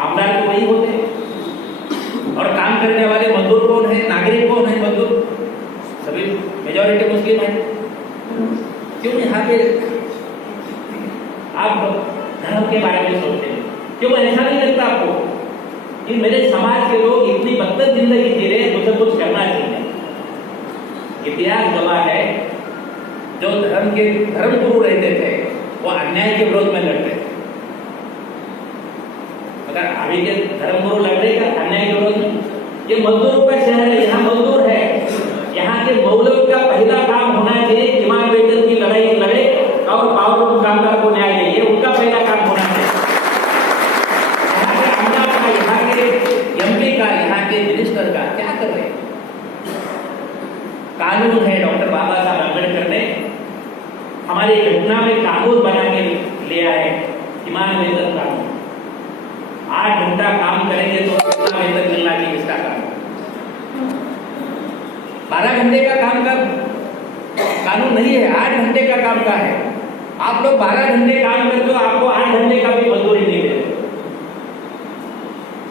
आमदार तो वही होते हैं। और काम करने वाले मजदूर कौन है, नागरिक कौन है? मजदूर सभी मेजॉरिटी मुस्लिम है। क्यों यहाँ पे आप धर्म के बारे में सोचते हैं? क्यों ऐसा नहीं लगता आपको कि मेरे समाज के लोग इतनी बदतर जिंदगी जी रहे हैं, मुझे कुछ करना चाहिए? इतिहास गवाह है, जो धर्म गुरु रहते थे वो अन्याय के विरोध में लड़ते थे। अगर अभी के धर्म गुरु लड़ रहे हैं अन्याय के विरोध में, ये मजदूरों का शहर है, यहाँ मजदूर है। यहाँ के मौलवी का पहला काम होना चाहिए इमाम वेतन की लड़ाई लड़े और पावरलूम कामगार को न्याय दे, ये उनका पहला काम होना चाहिए। यहाँ के आमदार का, यहाँ के एमपी का, यहाँ के मिनिस्टर का क्या कर रहे हैं? कानून है, डॉक्टर बाबा साहब अम्बेडकर ने हमारी घटना में कानून बना के लिया है, इमाम वेतन कानून। 8 घंटा काम करेंगे तो कितना वेतन मिलना चाहिए इसका काम। 12 घंटे का काम का कानून नहीं है, 8 घंटे का काम का है। आप लोग 12 घंटे काम करते हो, आपको 8 घंटे का भी मजदूरी नहीं मिलेगी।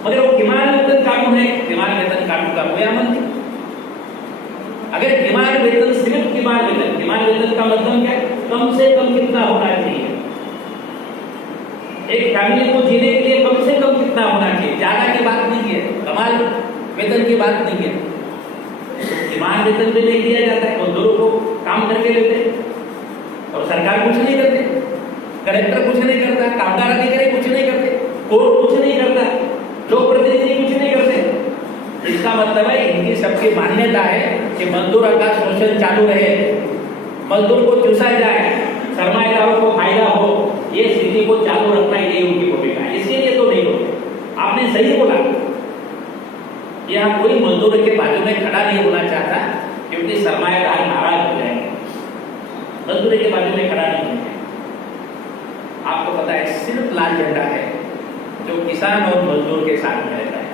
मगर वो किमान वेतन कानून है, किमान वेतन कानून का कोई अमल नहीं। अगर किमान वेतन, सिर्फ किमान वेतन का मतलब क्या है? कम से कम कितना होना चाहिए? एक फैमिली को जीने के लिए कम से कम कितना होना चाहिए? ज्यादा की बात नहीं है, कमाल वेतन की बात नहीं है। किमान वेतन पे नहीं दिया जाता है, मजदूरों को काम करके लेते हैं और सरकार कुछ नहीं करते, कलेक्टर कुछ नहीं करता, कामगार अधिकारी कुछ नहीं करते, कोर्ट कुछ नहीं करता, लोक प्रतिनिधि कुछ नहीं करते। इसका मतलब है इनकी सबकी मान्यता है कि मजदूरों का शोषण चालू रहे, मजदूर को चूसा जाए, सरमाएदारों को फायदा हो, ये स्थिति को चालू रखना ये उनकी भूमिका है। इसलिए तो नहीं होते। आपने सही बोला, यहाँ कोई मजदूर के बाजू में खड़ा नहीं होना चाहता क्योंकि सरमाएदार नाराज हो जाएंगे। मजदूर के बाजू में खड़ा नहीं होंगे। आपको पता है सिर्फ लाल झंडा है जो किसान और मजदूर के साथ में रहता है।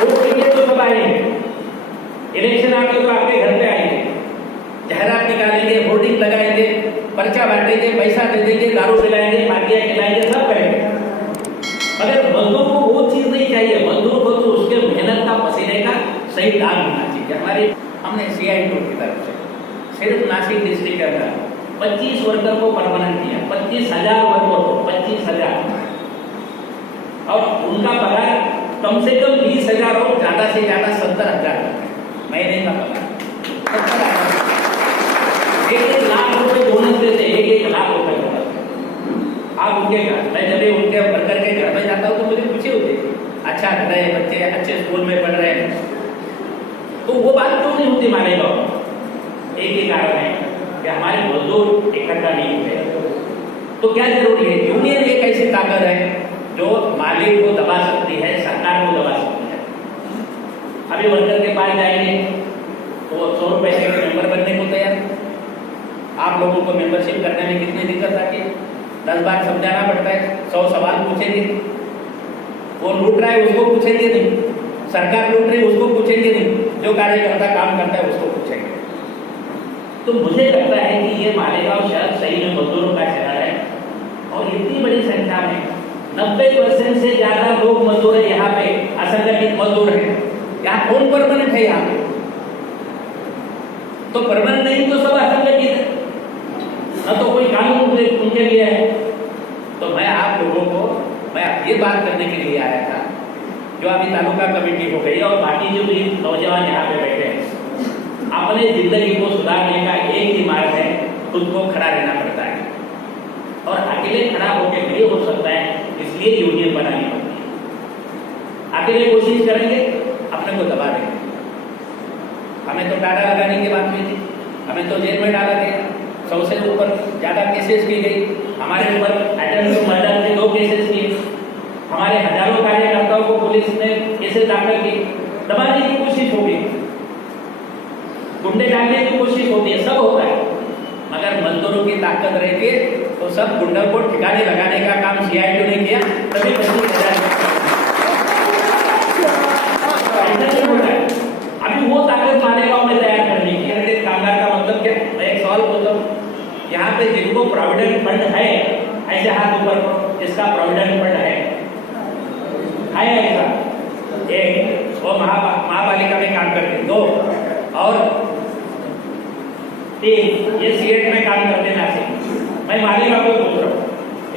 तो सब आएंगे, इलेक्शन आते तो आपके घर पे आएंगे, जाहिरात निकालेंगे, होर्डिंग लगाएंगे, पर्चा बांटेंगे, पैसा दे देंगे, दारू पिलाएंगे, पार्टियां खिलाएंगे, सब करेंगे। मगर मजदूर को वो चीज नहीं चाहिए। मजदूर को तो उसके मेहनत का, पसीने का सही दाम होना चाहिए। हमने CI ग्रुप की तरफ से सिर्फ नासिक डिस्ट्रिक्ट के अंदर 25 वर्कर को परमानेंट किया, 25,000 वर्कर को, 25,000, और उनका पगार कम से कम 20,000 और ज्यादा से ज्यादा 70,000 महीने का पगार। 1 लाख रुपए बोनस देते, 1 लाख रुपए बोनस। आप उनके घर, मैं जब उनके वर्कर के घर में जाता हूँ तो मुझे खुशी होती है, अच्छा घर है, बच्चे अच्छे स्कूल में पढ़ रहे हैं। तो वो बात क्यों नहीं होती हमारे गाँव? एक ही कारण है कि हमारे मजदूर इकट्ठा नहीं होते। तो क्या जरूरी है? यूनियन एक ऐसी ताकत है जो मालिक को दबा सकती है, सरकार को दबा सकती है। अभी वर्कर के पास जाएंगे तो 100 रुपए के मेंबर बनने को तैयार। आप लोगों को मेंबरशिप करने में कितनी दिक्कत आती है? 10 बार समझाना पड़ता है, 100 सवाल पूछेंगे। वो लूट रहा है उसको पूछेंगे नहीं, सरकार लूट रही है उसको पूछेंगे नहीं, जो कार्यकर्ता काम करता है उसको पूछेंगे। तो मुझे लगता है कि ये मालेगांव शहर सही में मजदूरों का शहर है और इतनी बड़ी संख्या में 90% से ज्यादा लोग मजदूर है यहाँ पे, असंगठित मजदूर है। यहाँ कौन परमानेंट है? यहाँ पे तो परमानेंट नहीं तो सब असंगठित है, न तो कोई कानून उनके लिए है। तो मैं आप लोगों को ये बात करने के लिए आया था, जो अभी तालुका कमेटी हो गई और बाकी जो भी नौजवान यहाँ पे बैठे हैं, अपने जिंदगी को सुधारने का एक ही मार्ग है, खुद को खड़ा रहना पड़ता है और अकेले खड़ा होकर नहीं हो सकता है, इसलिए यूनियन बनानी होती है। अकेले कोशिश करेंगे अपने को दबा देंगे। हमें तो टाटा लगाने की बात हुई थी, हमें तो जेल में डाला गया, 100 से ऊपर ज्यादा केसेस की गई, हमारे ऊपर अटेम्प्ट टू मर्डर के 2 केसेस किए, हमारे हजारों कार्यकर्ताओं को पुलिस ने केसेस दाखिल की, दबाने की कोशिश होगी, गुंडे डालने की कोशिश होती है, सब होता है। मगर मजदूरों की ताकत रहती है तो सब गुंडों को ठिकाने लगाने का काम CIT ने किया, तभी 25,000। अभी वो ताकत मालेगांव में तैयार करने की। कामगार का मतलब क्या? मैं एक सवाल बोलता हूँ, यहाँ पे जिनको प्रोविडेंट फंड है ऐसे हाथ ऊपर करो जिसका प्रोविडेंट फंड है ऐसा। एक वो महापालिका में काम करते, 2 और 3 ये सीएट में काम करते नासिक। मैं मालिका को पूछ रहा हूँ,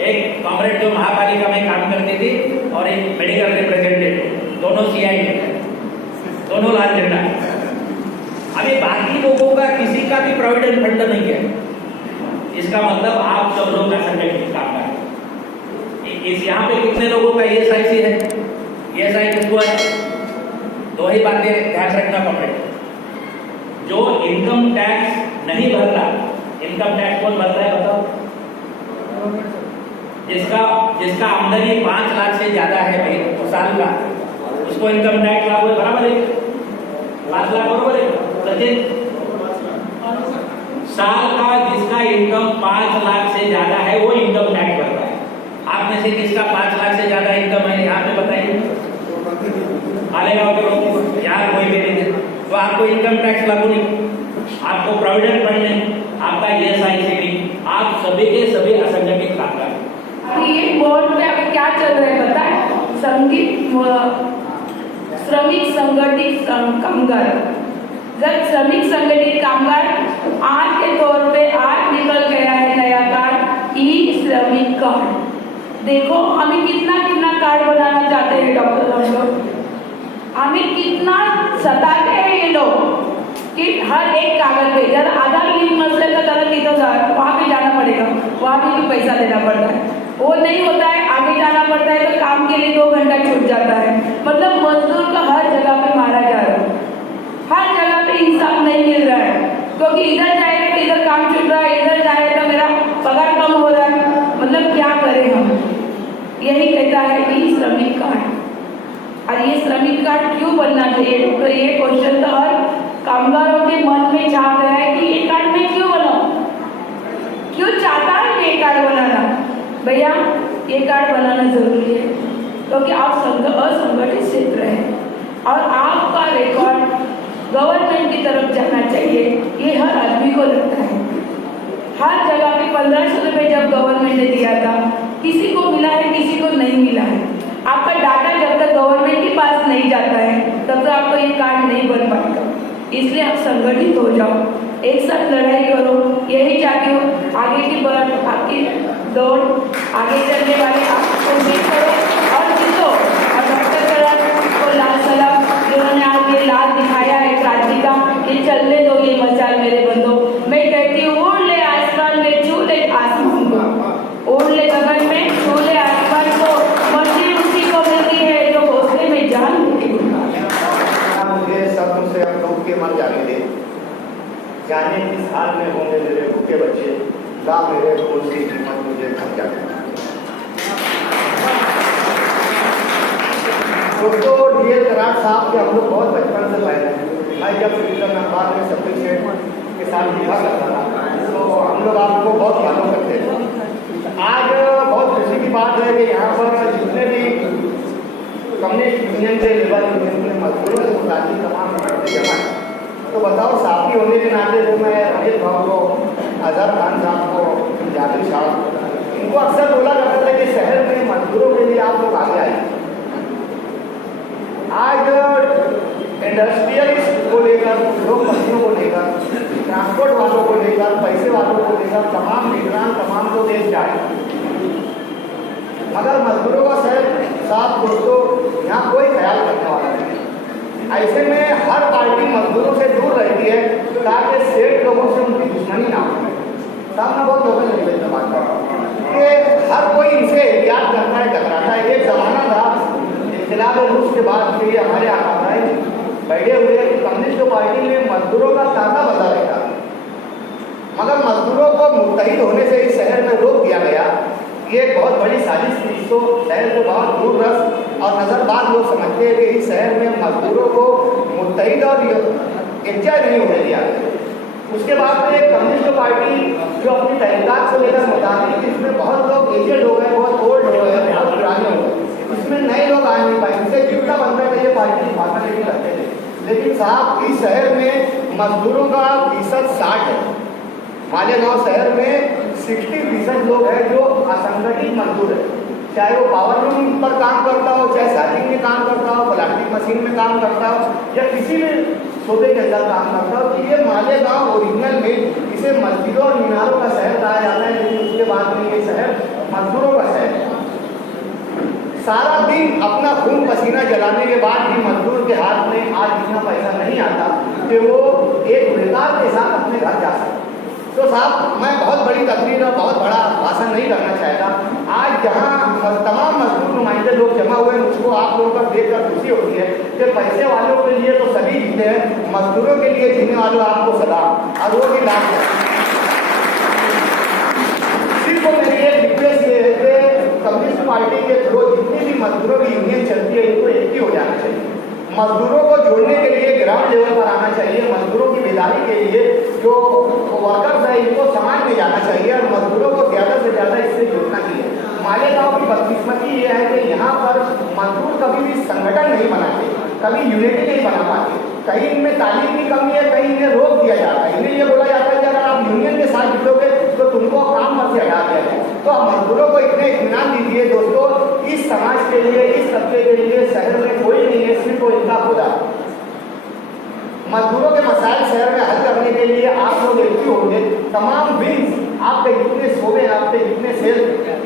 एक कॉमरेड जो महापालिका में काम करती थी और एक मेडिकल रिप्रेजेंटेटिव, दोनों सीआई में, दोनों लाल झंडा। अभी बाकी लोगों का किसी का भी प्रोविडेंट फंड नहीं है, इसका मतलब आप सब लोग असंगठित काम कर। इस यहाँ पे कितने लोगों का ESIC है? ESI किसको है? 2 ही बातें ध्यान रखना पड़ेगा। जो इनकम टैक्स नहीं भरता, इनकम टैक्स कौन भरता है बताओ? जिसका आमदनी 5 लाख से ज्यादा है भाई तो साल का, उसको इनकम टैक्स लागू है, बराबर है? 5 लाख बराबर है सचिन? साल का जिसका इनकम 5 लाख से ज्यादा है वो इनकम टैक्स भरता है। आप में से किसका 5 लाख से ज्यादा इनकम है यहाँ पे बताइए? मालेगांव के लोग यार कोई भी नहीं है, तो आपको इनकम टैक्स लागू नहीं, आपको प्रोविडेंट फंड नहीं, आपका ESIC नहीं, आप सभी के सभी असंगठित कामगार। ये बोर्ड में अभी क्या चल रहा है पता है? श्रमिक संगठित कामगार। जब श्रमिक संगठित कामगार आज के तौर पे आज निकल गया है नया कार्ड, ई श्रमिक कार्ड। देखो हमें कितना कार्ड बनाना चाहते हैं डॉक्टर हम लोग, हमें कितना सताते हैं ये लोग कि हर एक कागज पे जरा आधार लिंक मसले का तरह की तो वहाँ पे जाना पड़ेगा, वहाँ भी पैसा देना पड़ता है, वो नहीं होता है, आगे जाना पड़ता है तो काम के लिए 2 घंटा छूट जाता है। मतलब मजदूर का हर जगह पे मारा जा रहा है, हर जगह पे इंसाफ नहीं मिल रहा है, क्योंकि इधर जाएगा तो इधर काम छूट रहा है, इधर जाएगा तो मेरा पगार कम हो रहा है। मतलब क्या करें हम? यही कहता है कि श्रमिक कार्ड। और ये श्रमिक कार्ड क्यों बनना चाहिए? तो ये क्वेश्चन तो हर कामगारों के मन में छा गया है कि ये कार्ड मैं क्यों बनाऊं, क्यों चाहता है ये कार्ड बनाना? भैया ये कार्ड बनाना जरूरी है क्योंकि आप असंगठित क्षेत्र है और आपका रिकॉर्ड गवर्नमेंट की तरफ जाना चाहिए, ये हर आदमी को लगता है। हर जगह पे 1500 रुपये जब गवर्नमेंट ने दिया था, किसी को मिला है किसी को नहीं मिला है। आपका डाटा जब तक गवर्नमेंट के पास नहीं जाता है तब तक आपको ये कार्ड नहीं बन पाएगा। इसलिए आप संगठित हो जाओ, एक साथ लड़ाई करो, यही चाहती हो आगे की बढ़, आपकी दौड़ आगे चलने वाले आप कोशिश करो और जीतो। और डॉक्टर कलाम को लाल सलाम जिन्होंने आज ये लाल दिखाया है क्रांति का, ये चलने दो ये मशाल मेरे बंधो। मैं कहती हूँ उड़ ले आसमान में, छू ले आसमान को, उड़ ले गगन में, छू ले आसमान को, मर्जी उसी को मिलती है जो घोंसले में जान मुझे सब से हम लोग के मन जाने दे, जाने किस हाल में होंगे मेरे भूखे बच्चे, ला मेरे बोल की कीमत मुझे थक जाती। दोस्तों डीएल कराड़ साहब के हम लोग बहुत बचपन से पहले, मैं जब सिटीजन अखबार में सभी सेठ के साथ लिखा करता था तो हम लोग आपको बहुत फॉलो करते थे। आज बहुत खुशी की बात है कि यहाँ पर जितने भी कम्युनिस्ट यूनियन के लेबर यूनियन के मजदूरों से मुताबिक तमाम जमा है, तो बताओ साथी होने के नाते जो मैं रमेश भाव को, अजहर खान साहब को, जावेद साहब, इनको अक्सर बोला करता था कि शहर में मजदूरों के लिए आप लोग आगे आए। आज इंडस्ट्रियलिस्ट को लेकर, उद्योगपतियों को लेकर, ट्रांसपोर्ट वालों को लेकर, पैसे वालों को लेकर तमाम विद्वान तमाम तो देश जाए, मगर मजदूरों का साथ दोस्तों यहाँ कोई ख्याल रखने वाला नहीं। ऐसे में हर पार्टी मजदूरों से दूर रहती है ताकि सेठ लोगों से उनकी दुश्मनी ना हो। साहब मैं बहुत लोगों से निवेदन मांगता हूँ कि हर कोई इनसे एहतियात करता है, टकराता है। एक जमाना था इख्तिलाफ रूस के बाद से हमारे आकाए बैठे हुए कि कम्युनिस्ट पार्टी में मजदूरों का ताका बदला रहता, मगर मजदूरों को मुत्तहिद होने से इस शहर में रोक दिया गया। ये बहुत बड़ी साजिश थी। तो शहर को बहुत दूर रस और नज़रबाज लोग समझते हैं कि इस शहर में मजदूरों को मुत्तहिद और एकजा नहीं होने दिया। उसके बाद में एक कम्युनिस्ट पार्टी जो अपनी तहकीकात को लेकर मुताबिक, इसमें बहुत लोग एजेड हो गए, बहुत ओल्ड हो गए, बहुत पुराने हो गए, इसमें नए लोग आ नहीं पाए, इससे जितना बनता है ये पार्टी भाषा लेके करते थे। लेकिन साहब इस शहर में मजदूरों का फीसद 60 है। मालेगांव शहर में 60% लोग हैं जो असंगठित मजदूर है, चाहे वो पावर लूम पर काम करता हो, चाहे सेटिंग में काम करता हो, प्लास्टिक मशीन में काम करता हो, या किसी भी शोबे के अंदर काम करता हो, तो ये मालेगांव ओरिजिनल में इसे मस्जिदों और मीनारों का शहर कहा जाता है, लेकिन उसके बाद में ये शहर मजदूरों का शहर है। सारा दिन अपना खून पसीना जलाने के बाद भी मजदूर के हाथ में आज इतना पैसा नहीं आता कि वो एक बेकार के साथ अपने घर जा सके। तो साहब, मैं बहुत बड़ी तकरीर और बहुत बड़ा भाषण नहीं करना चाहता। आज जहाँ तमाम मजदूर नुमाइंदे लोग जमा हुए, मुझको आप लोगों का देखकर खुशी होती है कि पैसे वालों के लिए तो सभी जीते हैं, मजदूरों के लिए जीने वालों आपको सलाम, और वो भी लाभ है। सिर्फ मेरी एक रिक्वेस्ट ये है कि कम्युनिस्ट पार्टी के थ्रू जितनी भी मजदूरों की यूनियन चलती है, इनको एक्टिव हो जाना चाहिए। मजदूरों को जोड़ने के लिए ग्राउंड लेवल पर आना चाहिए। मजदूरों की बेदारी के लिए जो वर्कर्स है, इनको समाज में जाना चाहिए और मजदूरों को ज़्यादा से ज़्यादा इससे जोड़ना चाहिए। मालेगांव की बदकिस्मती ये है कि यहाँ पर मजदूर कभी भी संगठन नहीं बनाते, कभी यूनिटी नहीं बना पाते। कहीं इनमें तालीम की कमी है, कहीं इन्हें रोक दिया जाता है। इन्हें ये बोला जाता है कि अगर आप यूनियन के साथ जुड़ोगे तो तुमको काम पर से हटा दिया जाए। तो आप मजदूरों को इतने इत्मीनान दीजिए दोस्तों, इस समाज के लिए, इस तबके के लिए शहर में कोई नहीं है, सिर्फ वो इनका खुदा। मजदूरों के मसाइल शहर में हल करने के लिए आप लोग एक्टिव होंगे। तमाम विंग्स, आपके जितने शोबे, आपके जितने सेल,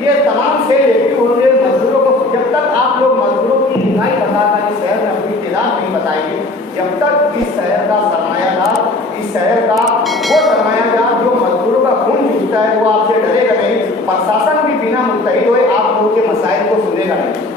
ये तमाम सेल एक्टिव होंगे। मजदूरों को जब तक आप लोग मजदूरों की इकाई बताकर इस शहर में अपनी तादाद नहीं बताएंगे, जब तक इस शहर का सरमायादार, इस शहर का वो सरमायादार जो मजदूरों का खून चूसता है, वो आपसे डरेगा नहीं। प्रशासन भी बिना मुस्तैद हुए आप लोगों के मसाइल को सुनेगा नहीं।